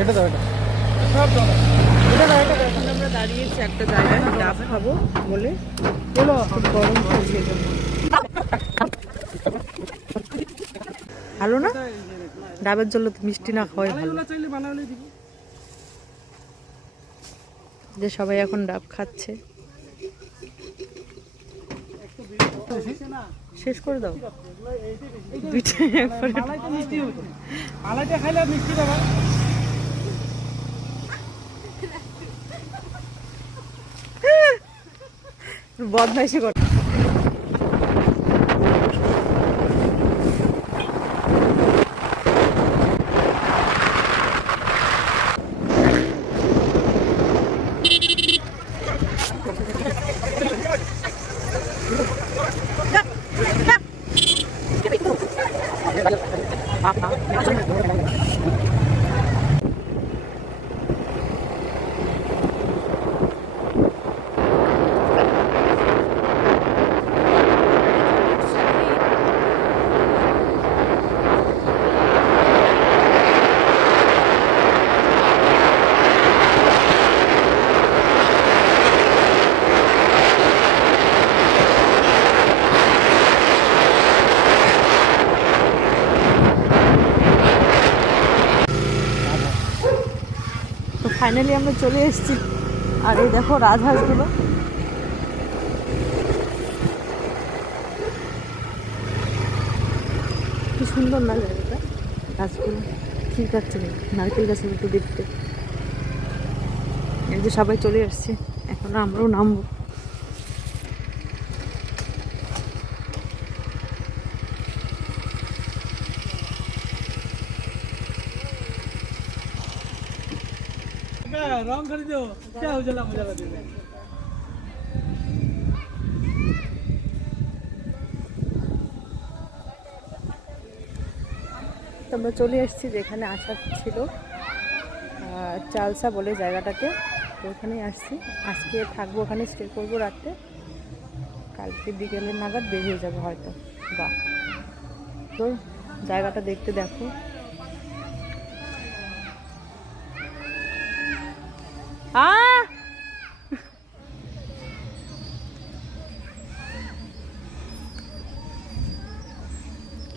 এটা দাও, এটা সব দাও, এটা দাও, এটা দাও। এখন আমরা দাঁড়িয়েছি একটা জায়গায় ডাব খাবো বলে, চলো খুব গরম পড়ছে এই জন্য। ভালো না ডাবের জল তো মিষ্টি না খাওয়াই ভালো। যে সবাই এখন ডাব খাচ্ছে, শেষ করে দাও বদমাইশি কর। ফাইনালি আমরা চলে এসেছি। আর এই দেখো রাজহাঁসগুলো, কি সুন্দর না জায়গাটা। গাছগুলো ঠিক আছে, নারকেল গাছের মতো দেখতে। এই যে সবাই চলে এসছে, এখন আমরাও নামবো। रंग कर दो क्या उजला मुजला दे তোমরা চলে এসেছি যেখানে আসা ছিল, চালসা বলে জায়গাটাকে। তো ওখানেই আসছি, আজকে থাকবো ওখানে, স্টে করবো রাতে, কালকে বিকেলের নাগাদ বেরিয়ে যাবো হয়তো। বাহ, তো জায়গাটা দেখতে দেখো।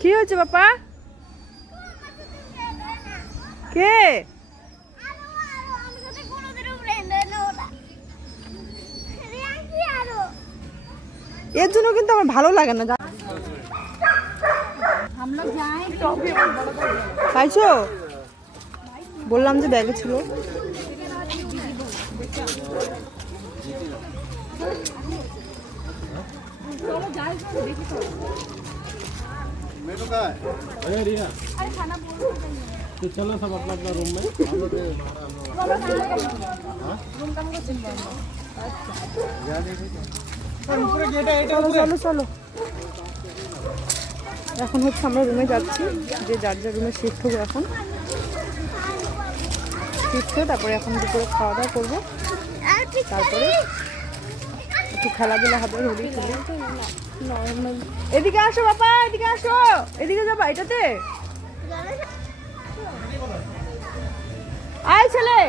কি হয়েছে বাপা? কে? এর জন্য কিন্তু আমার ভালো লাগে না। খাইছো? বললাম যে ব্যাগে ছিল। तो चलो सब अपना अपना रूम में। चलो चलो এখন হচ্ছে আমরা রুমে যাচ্ছি, যে যার যার রুমে শিফট হবো। এখন শিফট হয়ে তারপরে এখন দুপুরে খাওয়া দাওয়া করবো, তারপরে একটু খেলাধুলা হবে। হোলি খেলে এদিকে আসো বাবা, এদিকে আসো, এদিকে যাবা এটাতে। আয় ছেলে।